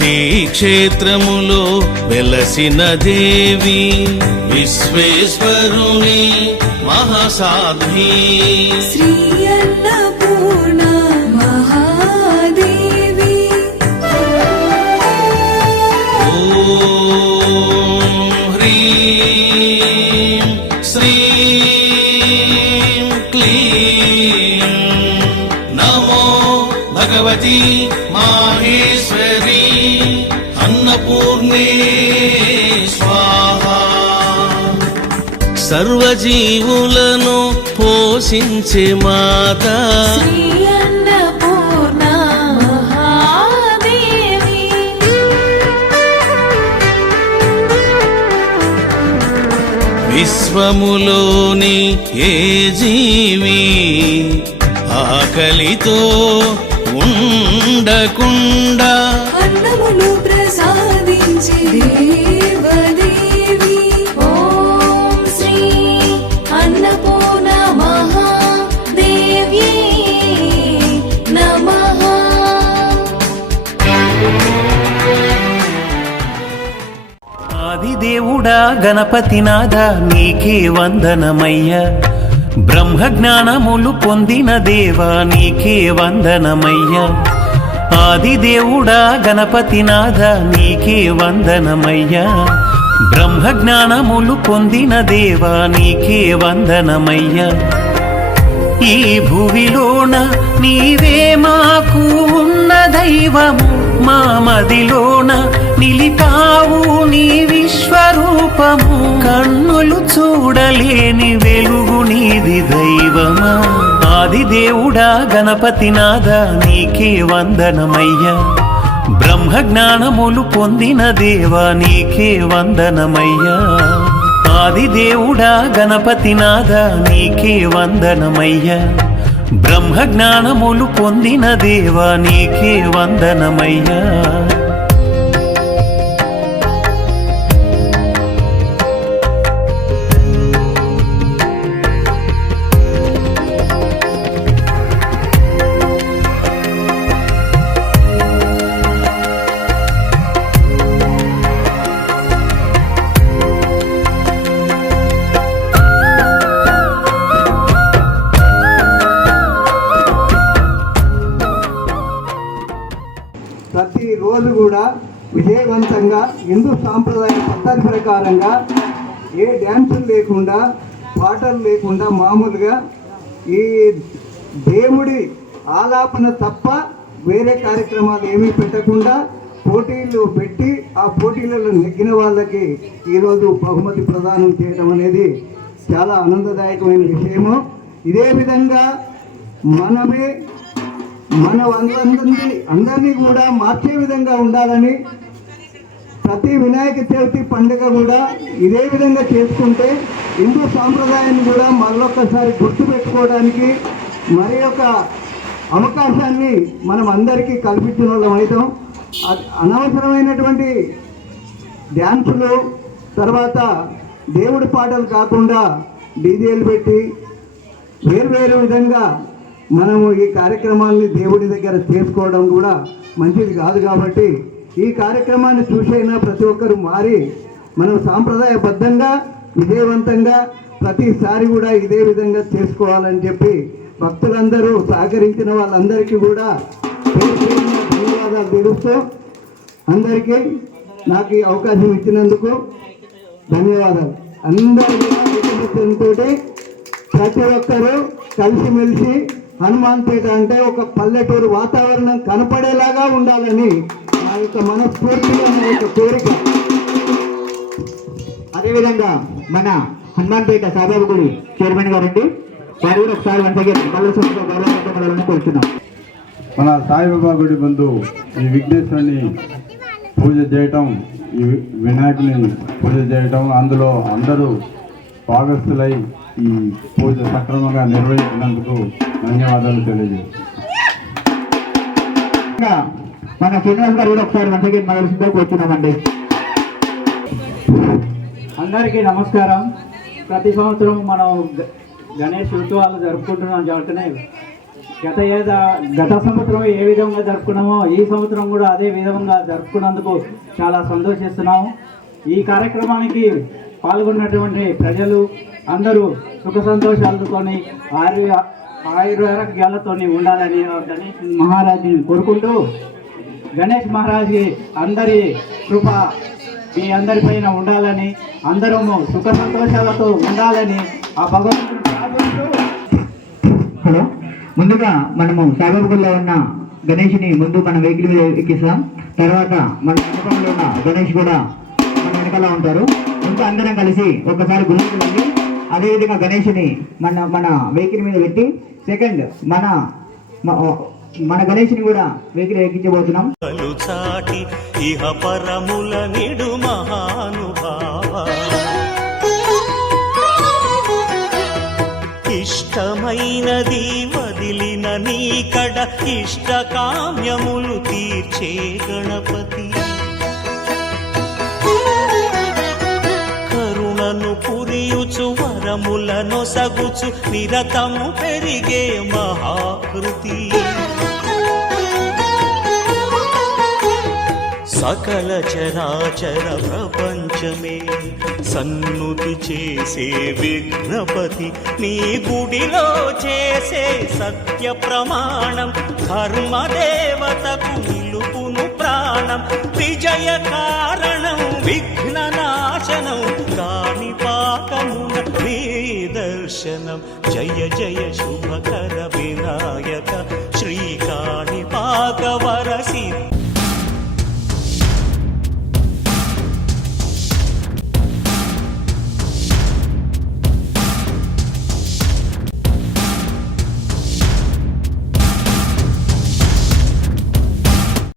క్షేత్రములో వెలసిన దేవి విశ్వేశ్వరుని మహాసాధ్వి. శ్రీ అన్నపూర్ణ మహాదేవి. ఓం హ్రీం శ్రీం క్లీం నమో భగవతి మాహేశ్వరి స్వాహా సర్వజీవులను పోషించే మాత విశ్వములోని ఏ జీవి ఆకలితో ఉండకుండా ఆదిదేవుడా గణపతినాథ నీకే వందనమయ్య. బ్రహ్మ జ్ఞానములు పొందిన దేవా నీకే వందనమయ్యా. ఆదిదేవుడా గణపతినాథ నీకే వందనమయ్యా. బ్రహ్మజ్ఞానములు పొందిన దేవా నీకే వందనమయ్యా. ఈ భువిలోన నీవే మాకు ఉన్న దైవము. మా మదిలోన నిలిపావు నీ విశ్వరూపము. కన్నులు చూడలేని వెలుగు నీది దైవమా? ఆదిదేవుడా గణపతినాథ నీకే వందనమయ్యా. బ్రహ్మ జ్ఞానములు పొందిన దేవా నీకే వందనమయ్యా. ఆదిదేవుడా గణపతినాథ నీకే వందనమయ్యా. బ్రహ్మ జ్ఞానములు పొందిన దేవా నీకే వందనమయ్యా. ప్రతిరోజు కూడా విజయవంతంగా హిందూ సాంప్రదాయ పద్ధతి ప్రకారంగా ఏ డ్యాన్సులు లేకుండా పాటలు లేకుండా మామూలుగా ఈ దేవుడి ఆలాపన తప్ప వేరే కార్యక్రమాలు ఏమీ పెట్టకుండా పోటీలు పెట్టి ఆ పోటీలలో నెగ్గిన వాళ్ళకి ఈరోజు బహుమతి ప్రదానం చేయడం అనేది చాలా ఆనందదాయకమైన విషయము. ఇదే విధంగా మనమే మన అందరినీ అందరినీ కూడా మార్చే విధంగా ఉండాలని ప్రతి వినాయక చవితి పండుగ కూడా ఇదే విధంగా చేసుకుంటే హిందూ సాంప్రదాయాన్ని కూడా మరొకసారి గుర్తుపెట్టుకోవడానికి మరి ఒక అవకాశాన్ని మనం అందరికీ కల్పించిన వాళ్ళం అవుతాం అనవసరమైనటువంటి డ్యాన్సులు తర్వాత దేవుడి పాటలు కాకుండా డీజేలు పెట్టి వేరు వేరు విధంగా మనము ఈ కార్యక్రమాల్ని దేవుడి దగ్గర చేసుకోవడం కూడా మంచిది కాదు కాబట్టి ఈ కార్యక్రమాన్ని చూసైనా ప్రతి ఒక్కరు మారి మనం సాంప్రదాయబద్ధంగా విజయవంతంగా ప్రతిసారి కూడా ఇదే విధంగా చేసుకోవాలని చెప్పి భక్తులందరూ సహకరించిన వాళ్ళందరికీ కూడా ధన్యవాదాలు తెలుస్తూ అందరికీ నాకు ఈ అవకాశం ఇచ్చినందుకు ధన్యవాదాలు. అందరికీ తోటి ప్రతి ఒక్కరూ కలిసిమెలిసి హనుమాన్పేట అంటే ఒక పల్లెటూరు వాతావరణం కనపడేలాగా ఉండాలని నా యొక్క మనస్ఫూర్తిగా నా యొక్క కోరిక. అదేవిధంగా మన హనుమాన్పేట సాయిబాబు గుడి చైర్మన్ గారండి వారు కూడా ఒకసారి వన్స్ అగైన్ మల్లసంతో కోరుతున్నాం మన సాయిబాబా గుడి ముందు ఈ విఘ్నేశ్వరుని పూజ చేయటం ఈ వినాయకుని పూజ చేయటం అందులో అందరూ భాగస్థులై ఈ పూజ సక్రమంగా నిర్వహించినందుకు ధన్యవాదాలు తెలియజేస్తున్నాను. ఇంకా మన శ్రీనివాస్ గారు కూడా ఒకసారి వన్స్ అగైన్ మల్లసంతో కోరుతున్నామండి అందరికీ నమస్కారం. ప్రతి సంవత్సరం మనం గ- గణేష్ ఉత్సవాలు జరుపుకుంటున్నాం జరుగుతున్నాయి గత ఏద గత సంవత్సరం ఏ విధంగా జరుపుకున్నామో ఈ సంవత్సరం కూడా అదే విధంగా జరుపుకున్నందుకు చాలా సంతోషిస్తున్నాము ఈ కార్యక్రమానికి పాల్గొన్నటువంటి ప్రజలు అందరూ సుఖ సంతోషాలతోని ఆయుర ఆయురారోగ్యాలతో ఉండాలని ఆ గణేష్ మహారాజుని కోరుకుంటూ గణేష్ మహారాజ్కి అందరి కృప మీ అందరి పైన ఉండాలని అందరము సుఖ సంతోషాలతో ఉండాలని ఆ భగవంతుడు హలో ముందుగా మనము సాగర్గుల్లో ఉన్న గణేష్ని ముందు మన వెహికల్ మీద ఎక్కిస్తాం. తర్వాత మన మండపంలో ఉన్న గణేష్ కూడా మన వెనకాల ఉంటారు. ఇంకా అందరం కలిసి ఒకసారి గురించి అదేవిధంగా గణేష్ని మన మన వెహికల్ మీద పెట్టి సెకండ్ మన మన గణేష్ని కూడా వెహికల్ ఎక్కించబోతున్నాం. ఇహ పరముల నిడు మహానుభావ. ఇష్టమైనది వదిలిన నీకడ ఇష్ట కామ్యములు తీర్చే గణపతి. పురియుచు వరములను సగుచు నిరతము పెరిగే మహాకృతి. సకల చరాచర ప్రపంచమే సన్నుతి చేసే విఘ్నపతి. నీ గుడిలో చేసే సత్య ప్రమాణం ధర్మదేవతకు నిలుపును ప్రాణం. విజయ కారణం విఘ్ననాశనం కా दर्शनं जय जय शुभकर विनायक श्रीकाणि पाकवरसि